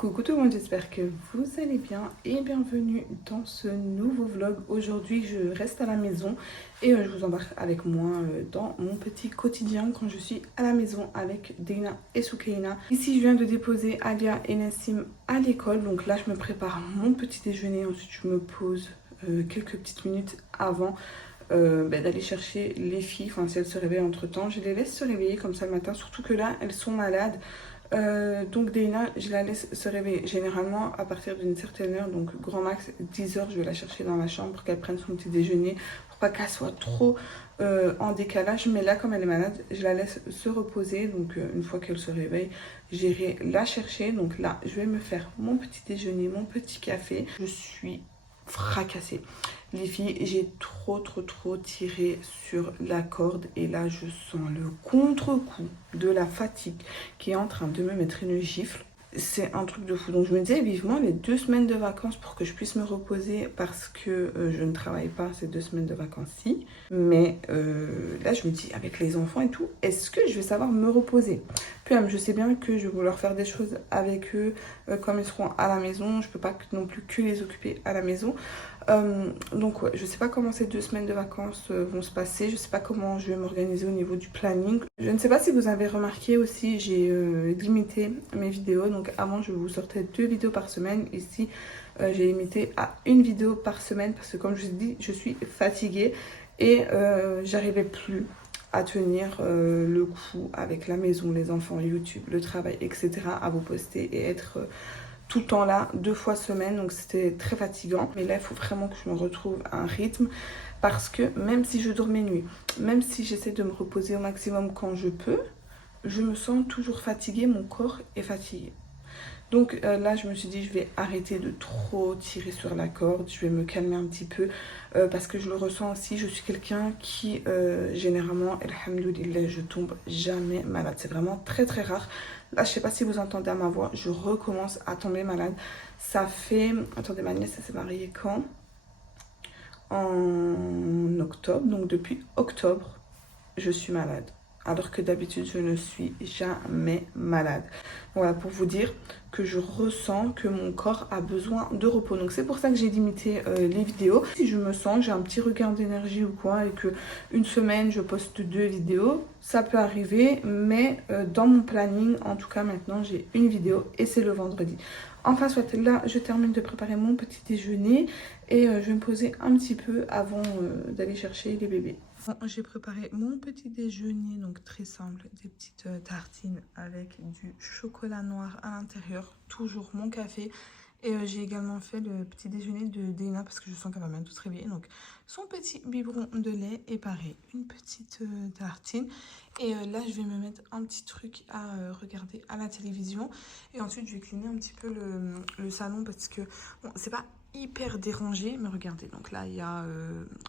Coucou tout le monde, j'espère que vous allez bien et bienvenue dans ce nouveau vlog. Aujourd'hui, je reste à la maison et je vous embarque avec moi dans mon petit quotidien quand je suis à la maison avec Dina et Soukaina. Ici, je viens de déposer Alia et Nassim à l'école. Donc là, je me prépare mon petit déjeuner. Ensuite, je me pose quelques petites minutes avant d'aller chercher les filles. Enfin, si elles se réveillent entre temps, je les laisse se réveiller comme ça le matin. Surtout que là, elles sont malades. Donc Dana, je la laisse se réveiller généralement à partir d'une certaine heure, donc grand max 10 heures, je vais la chercher dans la chambre pour qu'elle prenne son petit déjeuner, pour pas qu'elle soit trop en décalage. Mais là, comme elle est malade, je la laisse se reposer. Donc une fois qu'elle se réveille, j'irai la chercher. Donc là, je vais me faire mon petit déjeuner, mon petit café. Je suis fracassée. Les filles, j'ai trop tiré sur la corde et là je sens le contre-coup de la fatigue qui est en train de me mettre une gifle. C'est un truc de fou. Donc je me disais vivement les 2 semaines de vacances pour que je puisse me reposer parce que je ne travaille pas ces 2 semaines de vacances-ci. Mais là je me dis avec les enfants et tout, est-ce que je vais savoir me reposer? Puis je sais bien que je vais vouloir faire des choses avec eux comme ils seront à la maison. Je peux pas non plus que les occuper à la maison. Donc ouais, je sais pas comment ces 2 semaines de vacances vont se passer, je sais pas comment je vais m'organiser au niveau du planning. Je ne sais pas si vous avez remarqué aussi, j'ai limité mes vidéos, donc avant je vous sortais 2 vidéos par semaine, ici j'ai limité à 1 vidéo par semaine parce que comme je vous ai dit, je suis fatiguée et j'arrivais plus à tenir le coup avec la maison, les enfants, YouTube, le travail, etc. à vous poster et être tout le temps là, 2 fois semaine, donc c'était très fatigant. Mais là, il faut vraiment que je me retrouve à un rythme parce que même si je dors mes nuits, même si j'essaie de me reposer au maximum quand je peux, je me sens toujours fatiguée, mon corps est fatigué. Donc là, je me suis dit, je vais arrêter de trop tirer sur la corde, je vais me calmer un petit peu parce que je le ressens aussi. Je suis quelqu'un qui, généralement, alhamdoulilah, je tombe jamais malade. C'est vraiment très rare. Là, je sais pas si vous entendez à ma voix, je recommence à tomber malade. Ça fait... Attendez, ma nièce, elle s'est mariée quand? En octobre. Donc depuis octobre, je suis malade. Alors que d'habitude, je ne suis jamais malade. Voilà, pour vous dire que je ressens que mon corps a besoin de repos. Donc c'est pour ça que j'ai limité les vidéos. Si je me sens que j'ai un petit regain d'énergie ou quoi et que une semaine je poste 2 vidéos, ça peut arriver. Mais dans mon planning, en tout cas maintenant, j'ai 1 vidéo et c'est le vendredi. Enfin, soit là, je termine de préparer mon petit déjeuner et je vais me poser un petit peu avant d'aller chercher les bébés. Bon, j'ai préparé mon petit déjeuner, donc très simple, des petites tartines avec du chocolat noir à l'intérieur, toujours mon café. Et j'ai également fait le petit déjeuner de Dana parce que je sens qu'elle va même tout se réveiller. Donc son petit biberon de lait et pareil, une petite tartine. Et là, je vais me mettre un petit truc à regarder à la télévision. Et ensuite, je vais cleaner un petit peu le salon parce que, bon, c'est pas hyper dérangé, mais regardez, donc là il y a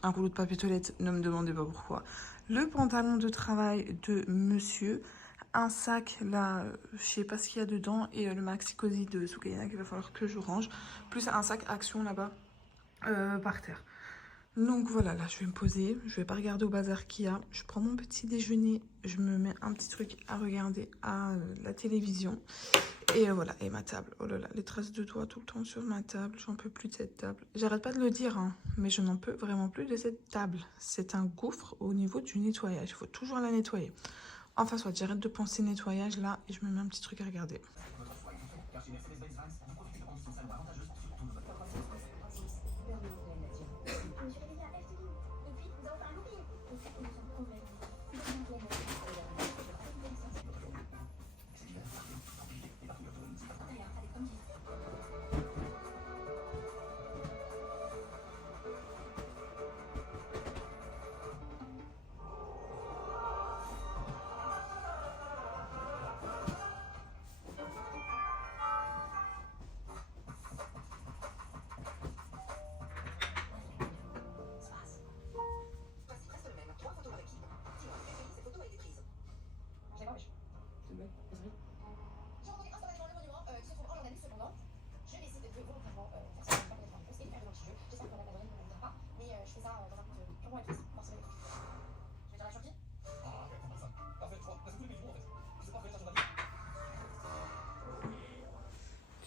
un rouleau de papier toilette, ne me demandez pas pourquoi, le pantalon de travail de monsieur, un sac là, je sais pas ce qu'il y a dedans, et le maxi cosy de Soukaina qu'il va falloir que je range, plus un sac action là-bas par terre. Donc voilà, là je vais me poser, je vais pas regarder au bazar qu'il y a, je prends mon petit déjeuner, je me mets un petit truc à regarder à la télévision. Et voilà, et ma table, oh là là, les traces de doigts tout le temps sur ma table, j'en peux plus de cette table. J'arrête pas de le dire, hein, mais je n'en peux vraiment plus de cette table. C'est un gouffre au niveau du nettoyage, il faut toujours la nettoyer. Enfin soit, j'arrête de penser nettoyage là et je me mets un petit truc à regarder.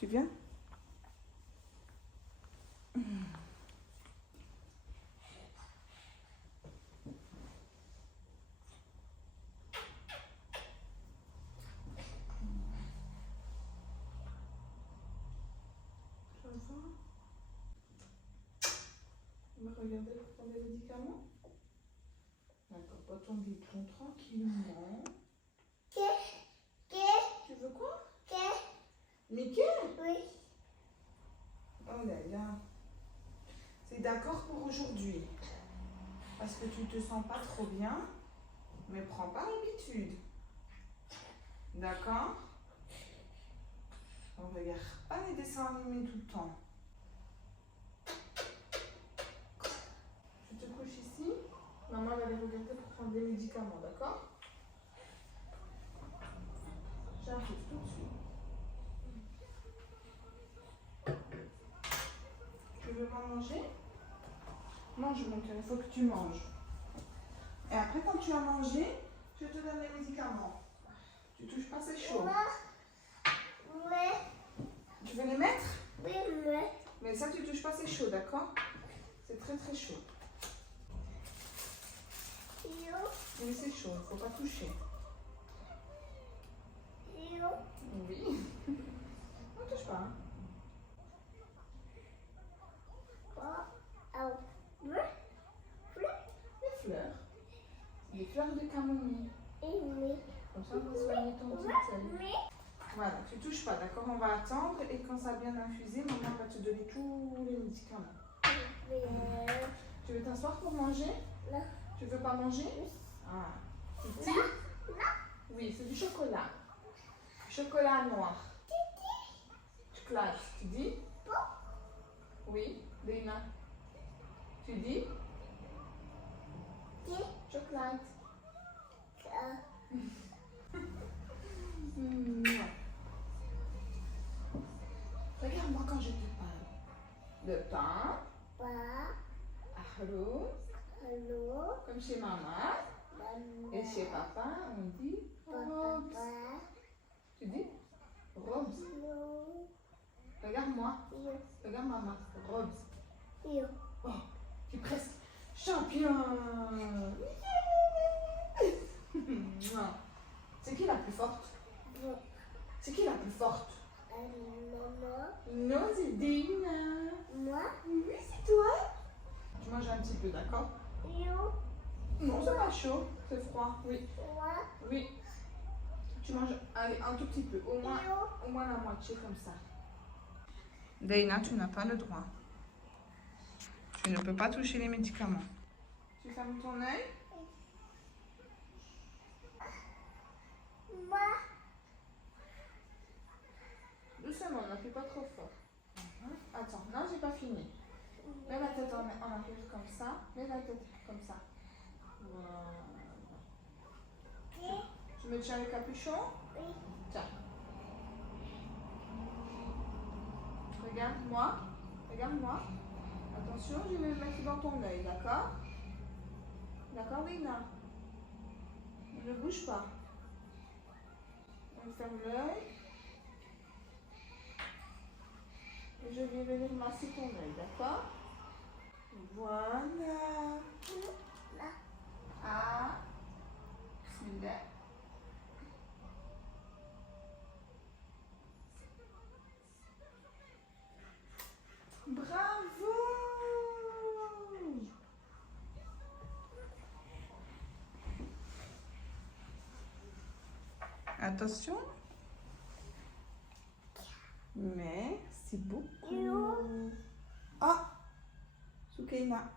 Tu viens? On va regarder pour prendre des médicaments. D'accord, pas ton biberon tranquillement. Tu veux quoi? Mickey? Oui. Oh là là. C'est d'accord pour aujourd'hui. Parce que tu te sens pas trop bien. Mais prends pas l'habitude. D'accord? On regarde pas les dessins animés tout le temps. Tu te couches ici. Maman va aller regarder pour prendre des médicaments, d'accord? J'arrive tout de suite. Tu veux pas manger? Mange mon cœur, il faut que tu manges. Et après, quand tu as mangé, je te donne les médicaments. Tu touches pas, c'est chaud. Tu veux les mettre? Oui. Mais ça, tu touches pas, c'est chaud, d'accord? C'est très très chaud. Oui, c'est chaud, il faut pas toucher. Oui. On touche pas. Les fleurs. Des fleurs de camomille. Comme ça, on va soigner ton petit œil. Voilà, tu touches pas, d'accord? On va attendre et quand ça a bien infusé, maman va te donner tous les médicaments. Tu veux t'asseoir pour manger? Non. Tu veux pas manger? Ah. Tu dis? Oui, c'est du chocolat. Chocolat noir. Chocolat, tu dis? Oui, Dina. Tu dis? Chocolat. Regarde-moi quand je te parle. Le pain. Ahlo. Comme chez maman. Et chez papa, on dit Robs. Tu dis? Robs. Regarde-moi. Regarde maman. Robs. Oh, tu es presque champion. C'est qui la plus forte? C'est qui la plus forte? Non, c'est Dina. Moi? Oui, c'est toi. Tu manges un petit peu, d'accord? Non, c'est pas chaud, c'est froid, oui. Oui. Tu manges allez, un tout petit peu, au moins la moitié comme ça. Dina, tu n'as pas le droit. Tu ne peux pas toucher les médicaments. Tu fermes ton œil? Doucement, n'appuie pas trop fort. Attends, non, j'ai pas fini. Mets la tête en arrière comme ça. Mets la tête comme ça. Voilà. Tu me tiens le capuchon? Oui. Tiens. Regarde-moi. Regarde-moi. Attention, je vais le mettre dans ton œil, d'accord? D'accord, Lina? Ne bouge pas. On ferme l'œil. Et je vais venir masser ton œil, d'accord? Voilà. Ah. Bismillah. Bravo! Attention. Merci beaucoup. Ah! Soukaina.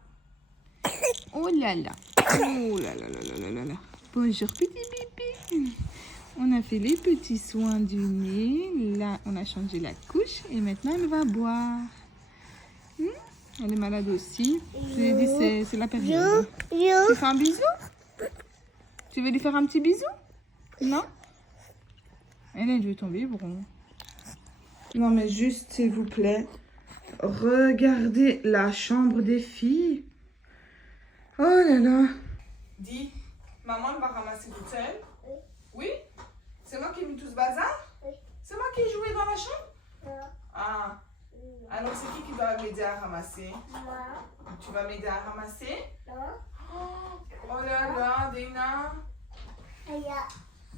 Oh là là. Oh là là là là là là là. Bonjour petit bébé. On a fait les petits soins du nez. Là, on a changé la couche et maintenant elle va boire. Elle est malade aussi. Je lui ai dit c'est la période. Tu fais un bisou? Tu veux lui faire un petit bisou? Non? Elle a joué ton biberon. Non mais juste s'il vous plaît, regardez la chambre des filles. Oh là là. Dis, maman elle va ramasser toute seule? Oui. C'est moi qui ai mis tout ce bazar? Oui. C'est moi qui ai joué dans la chambre? Non. Alors, c'est qui va m'aider à ramasser? Moi. Tu vas m'aider à ramasser? Non. Oh là là, Dina. Alia.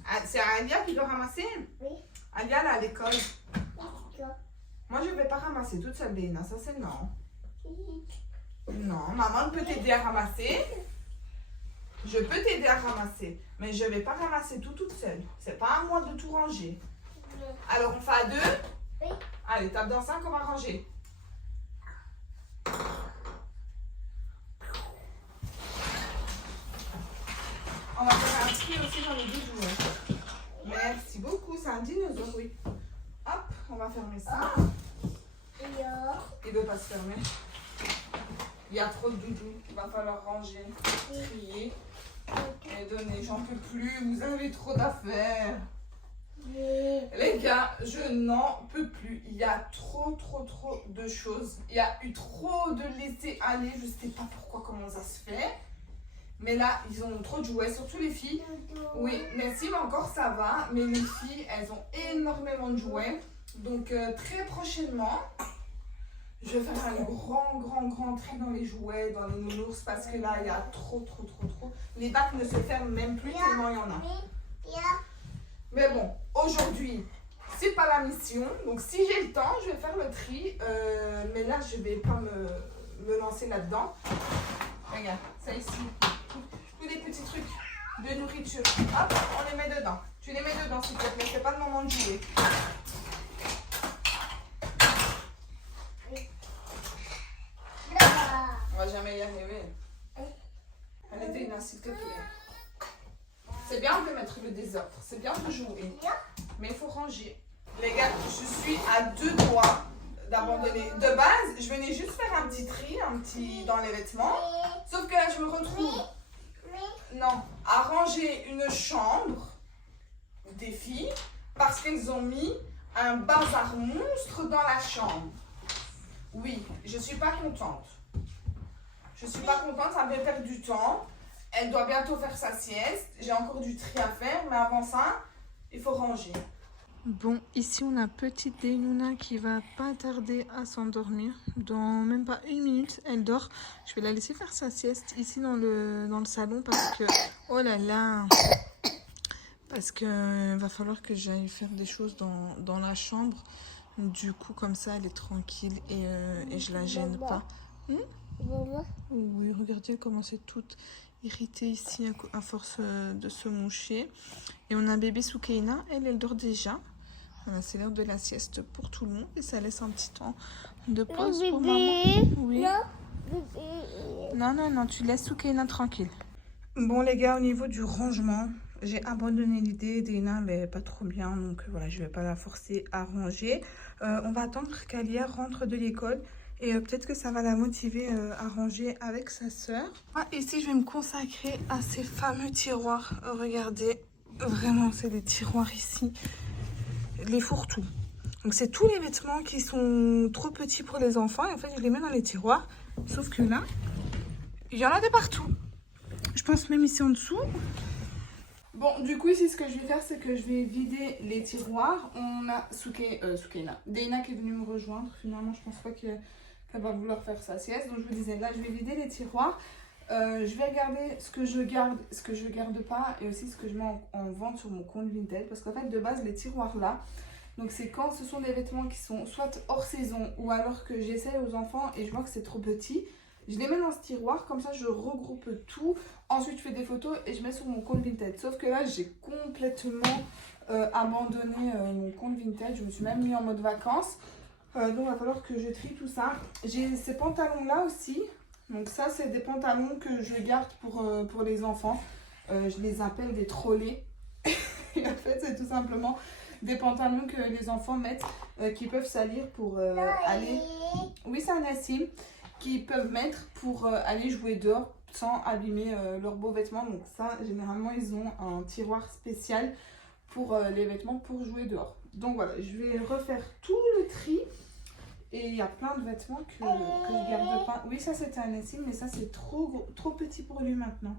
Ah, c'est Alia qui doit ramasser? Oui. Alia, là, à l'école. Est-ce Moi, je ne vais pas ramasser toute seule, Dina. Ça, c'est non. que... Non, maman peut t'aider à ramasser. Je peux t'aider à ramasser. Mais je ne vais pas ramasser tout toute seule. C'est pas à moi de tout ranger. Alors, on fait à 2? Oui. Allez, tape dans 5, on va ranger. On va faire un tri aussi dans les bijoux. Merci beaucoup, c'est un dinosaure, oui. Hop, on va fermer ça. Il ne veut pas se fermer. Il y a trop de doudous. Il va falloir ranger, trier et donner. J'en peux plus, vous avez trop d'affaires. Les gars, je n'en peux plus. Il y a trop de choses. Il y a eu trop de laisser aller. Je ne sais pas pourquoi, comment ça se fait. Mais là, ils ont trop de jouets, surtout les filles. Oui, Nessim encore ça va. Mais les filles, elles ont énormément de jouets. Donc très prochainement, je vais faire un grand tri dans les jouets, dans les nounours. Parce que là, il y a trop. Les bacs ne se ferment même plus tellement il y en a. Mais bon, aujourd'hui, c'est pas la mission. Donc, si j'ai le temps, je vais faire le tri. Mais là, je vais pas me lancer là-dedans. Regarde, ça ici. Tous les petits trucs de nourriture. Hop, on les met dedans. Tu les mets dedans, s'il te plaît. C'est pas le moment de jouer. On va jamais y arriver. Allez, Dina, s'il te plaît. C'est bien de mettre le désordre, c'est bien de jouer, mais il faut ranger. Les gars, je suis à 2 doigts d'abandonner. De base, je venais juste faire un petit tri, dans les vêtements. Sauf que là, je me retrouve, à ranger une chambre des filles parce qu'elles ont mis un bazar monstre dans la chambre. Oui, je suis pas contente. Ça me fait perdre du temps. Elle doit bientôt faire sa sieste. J'ai encore du tri à faire, mais avant ça, il faut ranger. Bon, ici on a petite Dénouna qui va pas tarder à s'endormir. Dans même pas 1 minute, elle dort. Je vais la laisser faire sa sieste ici dans le salon parce que, oh là là, parce que va falloir que j'aille faire des choses dans la chambre. Du coup, comme ça, elle est tranquille et je la gêne pas. Oui, regardez comment c'est toute irritée ici à force de se moucher. Et on a un bébé Soukeina, elle dort déjà. Voilà, c'est l'heure de la sieste pour tout le monde et ça laisse un petit temps de pause pour maman. Oui. Non, tu laisses Soukeina tranquille. Bon les gars, au niveau du rangement, j'ai abandonné l'idée. Déna, mais pas trop bien, donc voilà, je vais pas la forcer à ranger. On va attendre qu'Alia rentre de l'école. Et peut-être que ça va la motiver à ranger avec sa sœur. Ah, ici, je vais me consacrer à ces fameux tiroirs. Regardez, vraiment, c'est des tiroirs ici. Les fourre-tout. Donc, c'est tous les vêtements qui sont trop petits pour les enfants. Et en fait, je les mets dans les tiroirs. Sauf que là, il y en a de partout. Je pense même ici en dessous. Bon, du coup, ici, ce que je vais faire, c'est que je vais vider les tiroirs. On a Soukeina. Déna qui est venue me rejoindre. Finalement, je pense pas qu'elle va vouloir faire sa sieste. Donc, je vous disais, là, je vais vider les tiroirs. Je vais regarder ce que je garde pas. Et aussi ce que je mets en vente sur mon compte Vinted. Parce qu'en fait, de base, les tiroirs là, donc c'est quand ce sont des vêtements qui sont soit hors saison ou alors que j'essaie aux enfants et je vois que c'est trop petit. Je les mets dans ce tiroir, comme ça je regroupe tout. Ensuite je fais des photos et je mets sur mon compte Vinted. Sauf que là j'ai complètement abandonné mon compte Vinted. Je me suis même mis en mode vacances. Donc il va falloir que je trie tout ça. J'ai ces pantalons là aussi. Donc ça c'est des pantalons que je garde pour les enfants. Je les appelle des trollés. Et en fait c'est tout simplement des pantalons que les enfants mettent qui peuvent salir pour aller... Oui c'est un Nassim. Qui peuvent mettre pour aller jouer dehors sans abîmer leurs beaux vêtements. Donc ça, généralement, ils ont un tiroir spécial pour les vêtements pour jouer dehors. Donc voilà, je vais refaire tout le tri. Et il y a plein de vêtements que je garde pas. Oui, ça c'était un Nessim, mais ça c'est trop petit pour lui maintenant.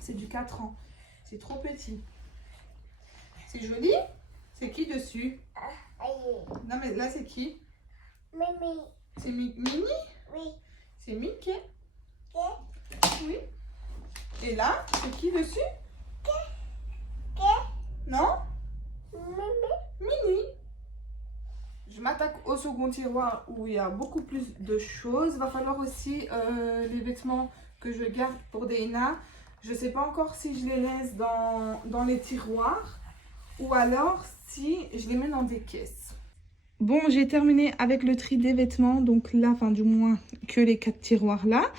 C'est du 4 ans. C'est trop petit. C'est joli. C'est qui dessus? Non mais là c'est qui? Mimi. C'est Mini? Oui. C'est Mickey? Qu'est? Oui. Et là, c'est qui dessus? Qu'est? Non? Mimi. Mini. Je m'attaque au second tiroir où il y a beaucoup plus de choses. Il va falloir aussi les vêtements que je garde pour Deina. Je ne sais pas encore si je les laisse dans les tiroirs ou alors si je les mets dans des caisses. Bon, j'ai terminé avec le tri des vêtements, donc là, enfin du moins que les 4 tiroirs là.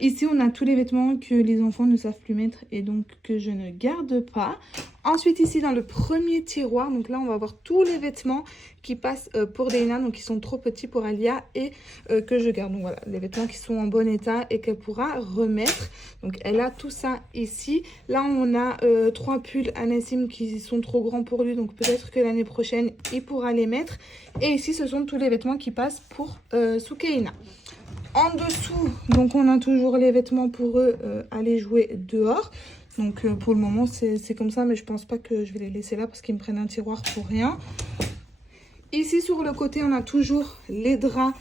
Ici, on a tous les vêtements que les enfants ne savent plus mettre et donc que je ne garde pas. Ensuite, ici, dans le premier tiroir, donc là, on va avoir tous les vêtements qui passent pour Deina, donc qui sont trop petits pour Alia et que je garde. Donc voilà, les vêtements qui sont en bon état et qu'elle pourra remettre. Donc elle a tout ça ici. Là, on a 3 pulls à Nassim qui sont trop grands pour lui, donc peut-être que l'année prochaine, il pourra les mettre. Et ici, ce sont tous les vêtements qui passent pour Soukeina. En dessous, donc on a toujours les vêtements pour eux aller jouer dehors. Donc pour le moment, c'est comme ça, mais je pense pas que je vais les laisser là parce qu'ils me prennent un tiroir pour rien. Ici, sur le côté, on a toujours les draps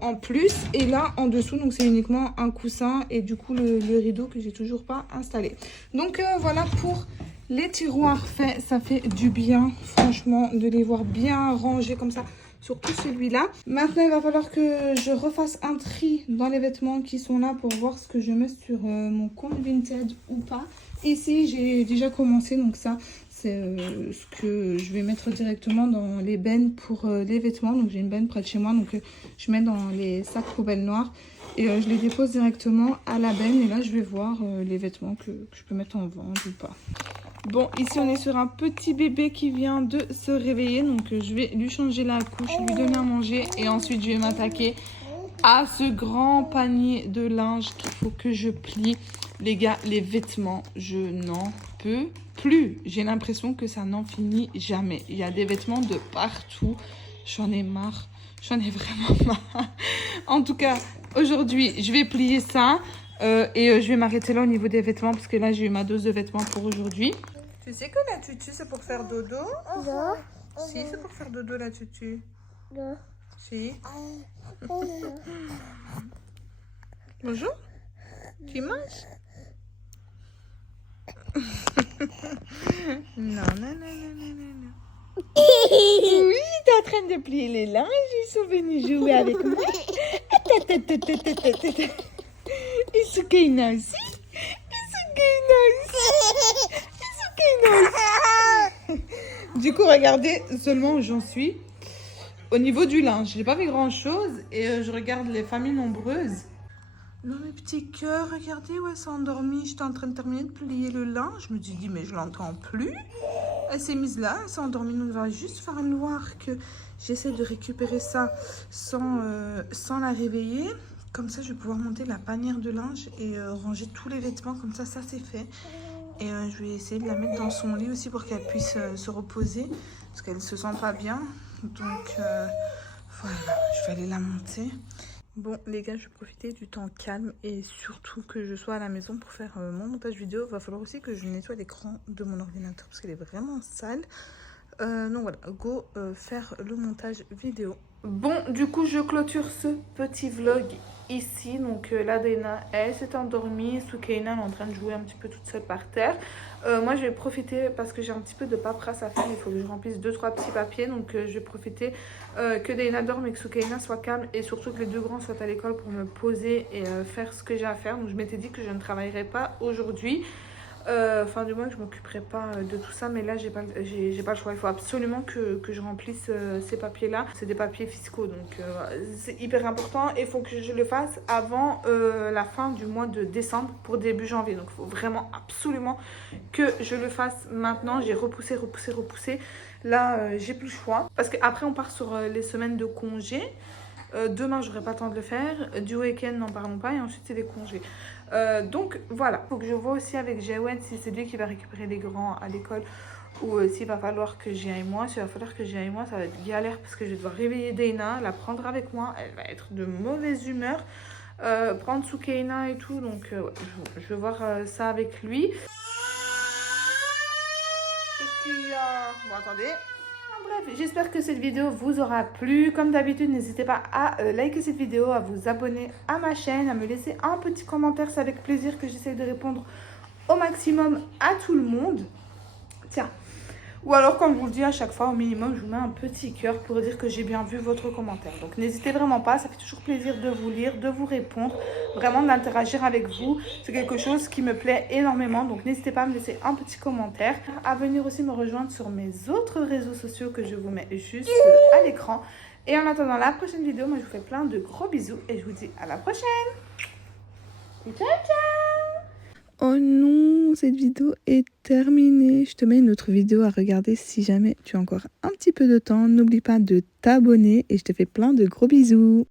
en plus. Et là, en dessous, donc c'est uniquement un coussin et du coup, le rideau que j'ai toujours pas installé. Donc voilà pour les tiroirs faits. Ça fait du bien, franchement, de les voir bien rangés comme ça. Surtout celui-là. Maintenant, il va falloir que je refasse un tri dans les vêtements qui sont là pour voir ce que je mets sur mon compte Vinted ou pas. Ici, j'ai déjà commencé, donc ça, c'est ce que je vais mettre directement dans les bennes pour les vêtements. Donc, j'ai une benne près de chez moi, donc je mets dans les sacs poubelles noirs et je les dépose directement à la benne. Et là, je vais voir les vêtements que je peux mettre en vente ou pas. Bon, ici on est sur un petit bébé qui vient de se réveiller. Donc je vais lui changer la couche, lui donner à manger. Et ensuite je vais m'attaquer à ce grand panier de linge qu'il faut que je plie. Les gars, les vêtements, je n'en peux plus. J'ai l'impression que ça n'en finit jamais. Il y a des vêtements de partout. J'en ai marre. J'en ai vraiment marre. En tout cas, aujourd'hui, je vais plier ça. Et je vais m'arrêter là au niveau des vêtements parce que là j'ai eu ma dose de vêtements pour aujourd'hui. Tu sais que la tutu c'est pour faire dodo? Non. Si, c'est pour faire dodo la tutu. Non. Si. Bonjour. Tu manges? Non, non, non, non, non, non. Oui, t'es en train de plier les linges, ils sont venus jouer avec moi. Et Soukeina aussi. Du coup, regardez seulement où j'en suis. Au niveau du linge, j'ai pas fait grand chose et je regarde les familles nombreuses. Non, mes petits cœurs, regardez où elle s'est endormie. J'étais en train de terminer de plier le linge. Je me suis dit, mais je l'entends plus. Elle s'est mise là, elle s'est endormie. Donc, il va juste falloir que j'essaie de récupérer ça sans la réveiller. Comme ça, je vais pouvoir monter la panière de linge et ranger tous les vêtements. Comme ça c'est fait. Et je vais essayer de la mettre dans son lit aussi pour qu'elle puisse se reposer. Parce qu'elle ne se sent pas bien. Donc, voilà, je vais aller la monter. Bon, les gars, je vais profiter du temps calme et surtout que je sois à la maison pour faire mon montage vidéo. Il va falloir aussi que je nettoie l'écran de mon ordinateur parce qu'il est vraiment sale. Donc voilà, go faire le montage vidéo. Bon, du coup, je clôture ce petit vlog ici. Donc là, Deina, elle s'est endormie. Soukeina, elle est en train de jouer un petit peu toute seule par terre. Moi, je vais profiter parce que j'ai un petit peu de paperasse à faire. Il faut que je remplisse 2-3 petits papiers. Donc je vais profiter que Deina dorme et que Soukeina soit calme. Et surtout que les deux grands soient à l'école pour me poser et faire ce que j'ai à faire. Donc je m'étais dit que je ne travaillerai pas aujourd'hui. Enfin du moins que je m'occuperai pas de tout ça, mais là j'ai pas le choix. Il faut absolument que je remplisse ces papiers là. C'est des papiers fiscaux, donc c'est hyper important et il faut que je le fasse avant la fin du mois de décembre pour début janvier. Donc il faut vraiment absolument que je le fasse maintenant. J'ai repoussé. Là j'ai plus le choix parce qu'après on part sur les semaines de congé. Demain, j'aurai pas le temps de le faire. Du week-end, n'en parlons pas. Et ensuite, c'est des congés. Donc, voilà. Il faut que je vois aussi avec Jawed si c'est lui qui va récupérer les grands à l'école ou s'il va falloir que j'y aille moi. S'il va falloir que j'y aille moi, ça va être galère parce que je vais devoir réveiller Deina, la prendre avec moi. Elle va être de mauvaise humeur. Prendre Soukeina et tout. Donc, ouais, je vais voir ça avec lui. Qu'est-ce qu'il y a? Bon, attendez. Bref, j'espère que cette vidéo vous aura plu. Comme d'habitude, n'hésitez pas à liker cette vidéo, à vous abonner à ma chaîne, à me laisser un petit commentaire. C'est avec plaisir que j'essaie de répondre au maximum à tout le monde. Tiens. Ou alors, comme je vous le dis à chaque fois, au minimum, je vous mets un petit cœur pour dire que j'ai bien vu votre commentaire. Donc, n'hésitez vraiment pas, ça fait toujours plaisir de vous lire, de vous répondre, vraiment d'interagir avec vous. C'est quelque chose qui me plaît énormément, donc n'hésitez pas à me laisser un petit commentaire. À venir aussi me rejoindre sur mes autres réseaux sociaux que je vous mets juste à l'écran. Et en attendant la prochaine vidéo, moi je vous fais plein de gros bisous et je vous dis à la prochaine. Ciao, ciao! Oh non, cette vidéo est terminée. Je te mets une autre vidéo à regarder si jamais tu as encore un petit peu de temps. N'oublie pas de t'abonner et je te fais plein de gros bisous.